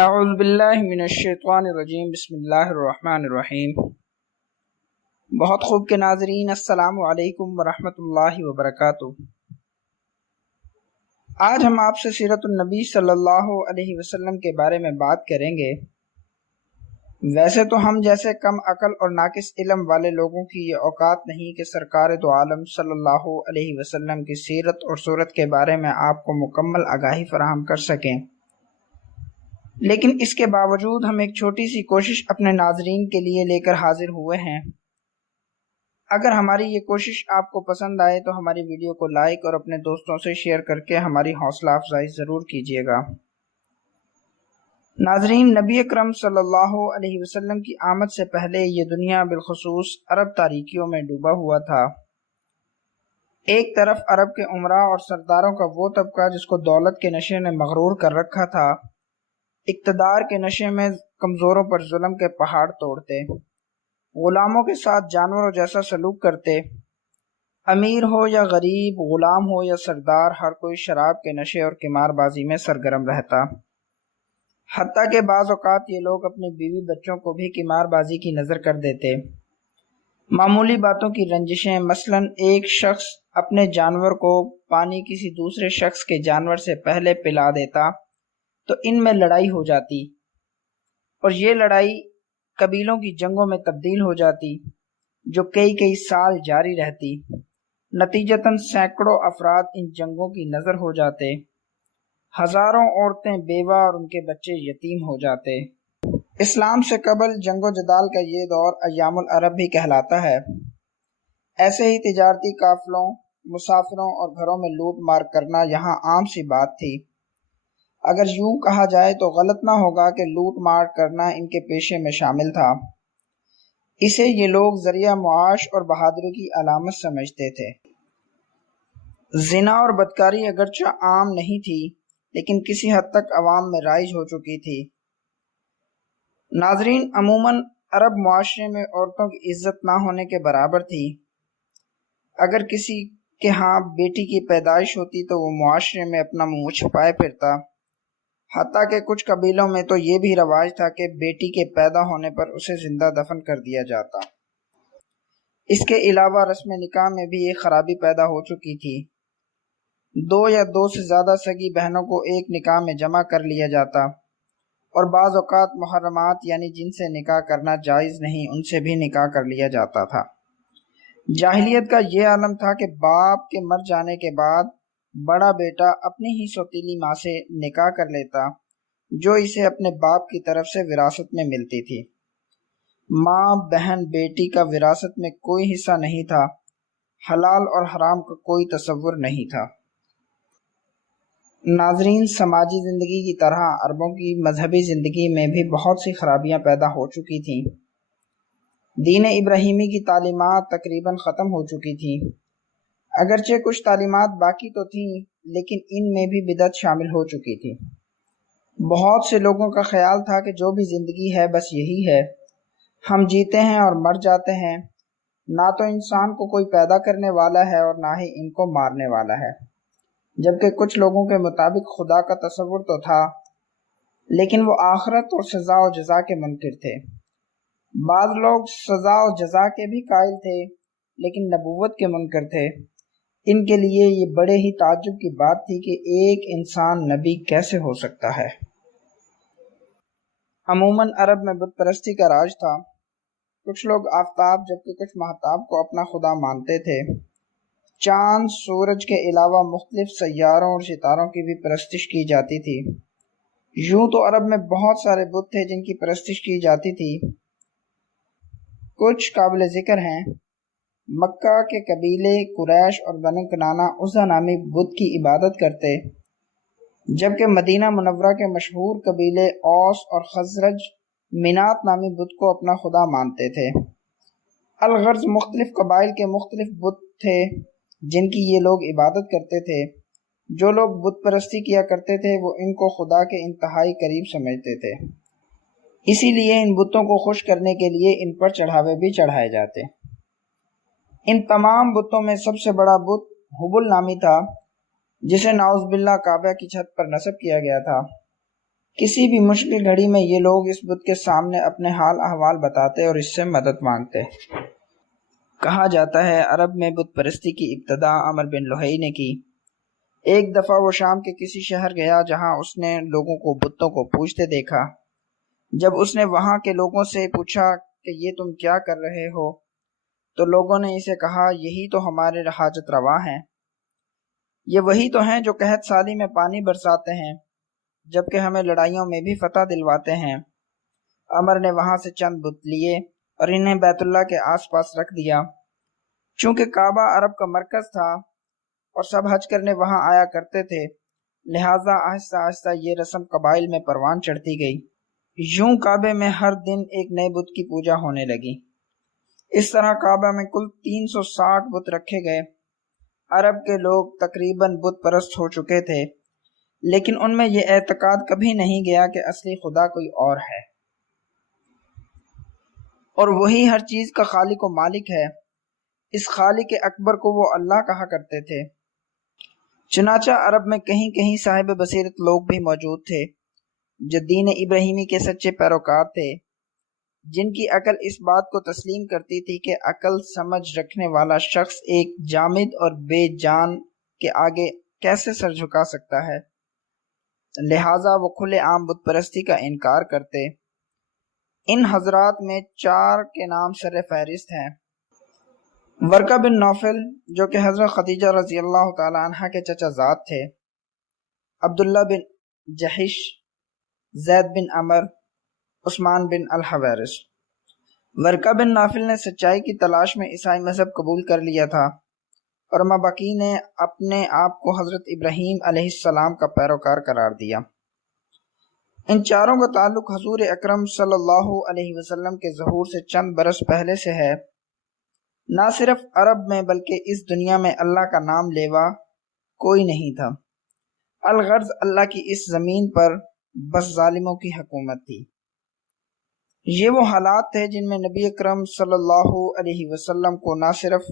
اعوذ باللہ من الشیطان الرجیم، بسم اللہ الرحمن الرحیم۔ بہت خوب کے ناظرین، السلام علیکم ورحمۃ اللہ وبرکاتہ۔ آج ہم آپ سے سیرت النبی صلی اللہ علیہ وسلم کے بارے میں بات کریں گے۔ ویسے تو ہم جیسے کم عقل اور ناقص علم والے لوگوں کی یہ اوقات نہیں کہ سرکار دو عالم صلی اللہ علیہ وسلم کی سیرت اور صورت کے بارے میں آپ کو مکمل آگاہی فراہم کر سکیں، لیکن اس کے باوجود ہم ایک چھوٹی سی کوشش اپنے ناظرین کے لیے لے کر حاضر ہوئے ہیں۔ اگر ہماری یہ کوشش آپ کو پسند آئے تو ہماری ویڈیو کو لائک اور اپنے دوستوں سے شیئر کر کے ہماری حوصلہ افزائی ضرور کیجیے گا۔ ناظرین، نبی اکرم صلی اللہ علیہ وسلم کی آمد سے پہلے یہ دنیا بالخصوص عرب تاریکیوں میں ڈوبا ہوا تھا۔ ایک طرف عرب کے امراء اور سرداروں کا وہ طبقہ جس کو دولت کے نشے نے مغرور کر رکھا تھا، اقتدار کے نشے میں کمزوروں پر ظلم کے پہاڑ توڑتے، غلاموں کے ساتھ جانوروں جیسا سلوک کرتے، امیر ہو یا غریب، غلام ہو یا سردار، ہر کوئی شراب کے نشے اور قمار بازی میں سرگرم رہتا۔ حتیٰ کہ بعض اوقات یہ لوگ اپنی بیوی بچوں کو بھی قمار بازی کی نظر کر دیتے۔ معمولی باتوں کی رنجشیں، مثلاً ایک شخص اپنے جانور کو پانی کسی دوسرے شخص کے جانور سے پہلے پلا دیتا تو ان میں لڑائی ہو جاتی، اور یہ لڑائی قبیلوں کی جنگوں میں تبدیل ہو جاتی جو کئی سال جاری رہتی۔ نتیجتاً سینکڑوں افراد ان جنگوں کی نظر ہو جاتے، ہزاروں عورتیں بیوہ اور ان کے بچے یتیم ہو جاتے۔ اسلام سے قبل جنگ و جدال کا یہ دور ایام العرب بھی کہلاتا ہے۔ ایسے ہی تجارتی قافلوں، مسافروں اور گھروں میں لوٹ مار کرنا یہاں عام سی بات تھی۔ اگر یوں کہا جائے تو غلط نہ ہوگا کہ لوٹ مار کرنا ان کے پیشے میں شامل تھا۔ اسے یہ لوگ ذریعہ معاش اور بہادری کی علامت سمجھتے تھے۔ زنا اور بدکاری اگرچہ عام نہیں تھی، لیکن کسی حد تک عوام میں رائج ہو چکی تھی۔ ناظرین، عموماً عرب معاشرے میں عورتوں کی عزت نہ ہونے کے برابر تھی۔ اگر کسی کے ہاں بیٹی کی پیدائش ہوتی تو وہ معاشرے میں اپنا منہ چھپائے پھرتا۔ حتیٰ کہ کچھ قبیلوں میں تو یہ بھی رواج تھا کہ بیٹی کے پیدا ہونے پر اسے زندہ دفن کر دیا جاتا۔ اس کے علاوہ رسم نکاح میں بھی ایک خرابی پیدا ہو چکی تھی۔ دو یا دو سے زیادہ سگی بہنوں کو ایک نکاح میں جمع کر لیا جاتا، اور بعض اوقات محرمات یعنی جن سے نکاح کرنا جائز نہیں ان سے بھی نکاح کر لیا جاتا تھا۔ جاہلیت کا یہ عالم تھا کہ باپ کے مر جانے کے بعد بڑا بیٹا اپنی ہی سوتیلی ماں سے نکاح کر لیتا، جو اسے اپنے باپ کی طرف سے وراثت میں ملتی تھی۔ ماں، بہن، بیٹی کا وراثت میں کوئی حصہ نہیں تھا، حلال اور حرام کا کوئی تصور نہیں تھا۔ ناظرین، سماجی زندگی کی طرح عربوں کی مذہبی زندگی میں بھی بہت سی خرابیاں پیدا ہو چکی تھیں۔ دین ابراہیمی کی تعلیمات تقریباً ختم ہو چکی تھیں۔ اگرچہ کچھ تعلیمات باقی تو تھیں، لیکن ان میں بھی بدعت شامل ہو چکی تھی۔ بہت سے لوگوں کا خیال تھا کہ جو بھی زندگی ہے بس یہی ہے، ہم جیتے ہیں اور مر جاتے ہیں، نہ تو انسان کو کوئی پیدا کرنے والا ہے اور نہ ہی ان کو مارنے والا ہے۔ جبکہ کچھ لوگوں کے مطابق خدا کا تصور تو تھا، لیکن وہ آخرت اور سزا و جزا کے منکر تھے۔ بعض لوگ سزا و جزا کے بھی قائل تھے، لیکن نبوت کے منکر تھے۔ ان کے لیے یہ بڑے ہی تعجب کی بات تھی کہ ایک انسان نبی کیسے ہو سکتا ہے۔ عموماً عرب میں بت پرستی کا راج تھا۔ کچھ لوگ آفتاب جبکہ کچھ مہتاب کو اپنا خدا مانتے تھے۔ چاند، سورج کے علاوہ مختلف سیاروں اور ستاروں کی بھی پرستش کی جاتی تھی۔ یوں تو عرب میں بہت سارے بت تھے جن کی پرستش کی جاتی تھی۔ کچھ قابل ذکر ہیں۔ مکہ کے قبیلے قریش اور بنو کنانہ عزا نامی بت کی عبادت کرتے، جبکہ مدینہ منورہ کے مشہور قبیلے اوس اور خزرج منات نامی بت کو اپنا خدا مانتے تھے۔ الغرض مختلف قبائل کے مختلف بت تھے جن کی یہ لوگ عبادت کرتے تھے۔ جو لوگ بت پرستی کیا کرتے تھے وہ ان کو خدا کے انتہائی قریب سمجھتے تھے، اسی لیے ان بتوں کو خوش کرنے کے لیے ان پر چڑھاوے بھی چڑھائے جاتے۔ ان تمام بتوں میں سب سے بڑا بت حبل نامی تھا، جسے نعوذ باللہ کعبہ کی چھت پر نصب کیا گیا تھا۔ کسی بھی مشکل گھڑی میں یہ لوگ اس بت کے سامنے اپنے حال احوال بتاتے اور اس سے مدد مانگتے۔ کہا جاتا ہے عرب میں بت پرستی کی ابتدا عمر بن لوہی نے کی۔ ایک دفعہ وہ شام کے کسی شہر گیا جہاں اس نے لوگوں کو بتوں کو پوجتے دیکھا۔ جب اس نے وہاں کے لوگوں سے پوچھا کہ یہ تم کیا کر رہے ہو، تو لوگوں نے اسے کہا یہی تو ہمارے حاجت روا ہیں، یہ وہی تو ہیں جو قحط سالی میں پانی برساتے ہیں جبکہ ہمیں لڑائیوں میں بھی فتح دلواتے ہیں۔ عمر نے وہاں سے چند بت لیے اور انہیں بیت اللہ کے آس پاس رکھ دیا۔ چونکہ کعبہ عرب کا مرکز تھا اور سب حج کرنے وہاں آیا کرتے تھے، لہٰذا آہستہ آہستہ یہ رسم قبائل میں پروان چڑھتی گئی۔ یوں کعبے میں ہر دن ایک نئے بت کی پوجا ہونے لگی۔ اس طرح کعبہ میں کل 360 بت رکھے گئے۔ عرب کے لوگ تقریباً بت پرست ہو چکے تھے، لیکن ان میں یہ اعتقاد کبھی نہیں گیا کہ اصلی خدا کوئی اور ہے اور وہی ہر چیز کا خالق و مالک ہے۔ اس خالق اکبر کو وہ اللہ کہا کرتے تھے۔ چنانچہ عرب میں کہیں کہیں صاحب بصیرت لوگ بھی موجود تھے جو دین ابراہیمی کے سچے پیروکار تھے، جن کی عقل اس بات کو تسلیم کرتی تھی کہ عقل سمجھ رکھنے والا شخص ایک جامد اور بے جان کے آگے کیسے سر جھکا سکتا ہے، لہٰذا وہ کھلے عام بت پرستی کا انکار کرتے۔ ان حضرات میں 4 کے نام سر فہرست ہیں۔ ورقہ بن نوفل جو کہ حضرت خدیجہ رضی اللہ تعالی عنہ کے چچا زاد تھے، عبداللہ بن جحش، زید بن عمر، عثمان بن الحویرث۔ ورقہ بن نوفل نے سچائی کی تلاش میں عیسائی مذہب قبول کر لیا تھا اور مابقی نے اپنے آپ کو حضرت ابراہیم علیہ السلام کا پیروکار قرار دیا۔ ان چاروں کا تعلق حضور اکرم صلی اللہ علیہ وسلم کے ظہور سے چند برس پہلے سے ہے۔ نہ صرف عرب میں بلکہ اس دنیا میں اللہ کا نام لیوا کوئی نہیں تھا۔ الغرض اللہ کی اس زمین پر بس ظالموں کی حکومت تھی۔ یہ وہ حالات تھے جن میں نبی اکرم صلی اللہ علیہ وسلم کو نہ صرف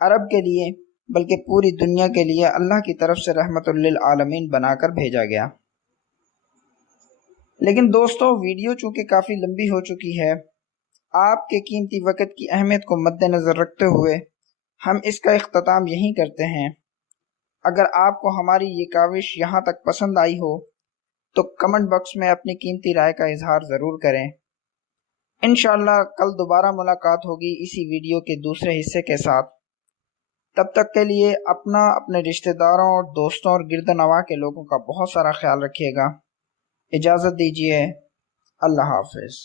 عرب کے لیے بلکہ پوری دنیا کے لیے اللہ کی طرف سے رحمت للعالمین بنا کر بھیجا گیا۔ لیکن دوستو، ویڈیو چونکہ کافی لمبی ہو چکی ہے، آپ کے قیمتی وقت کی اہمیت کو مد نظر رکھتے ہوئے ہم اس کا اختتام یہیں کرتے ہیں۔ اگر آپ کو ہماری یہ کاوش یہاں تک پسند آئی ہو تو کمنٹ باکس میں اپنی قیمتی رائے کا اظہار ضرور کریں۔ انشاءاللہ کل دوبارہ ملاقات ہوگی اسی ویڈیو کے دوسرے حصے کے ساتھ۔ تب تک کے لیے اپنا، اپنے رشتہ داروں اور دوستوں اور گرد و نواح کے لوگوں کا بہت سارا خیال رکھیے گا۔ اجازت دیجیے، اللہ حافظ۔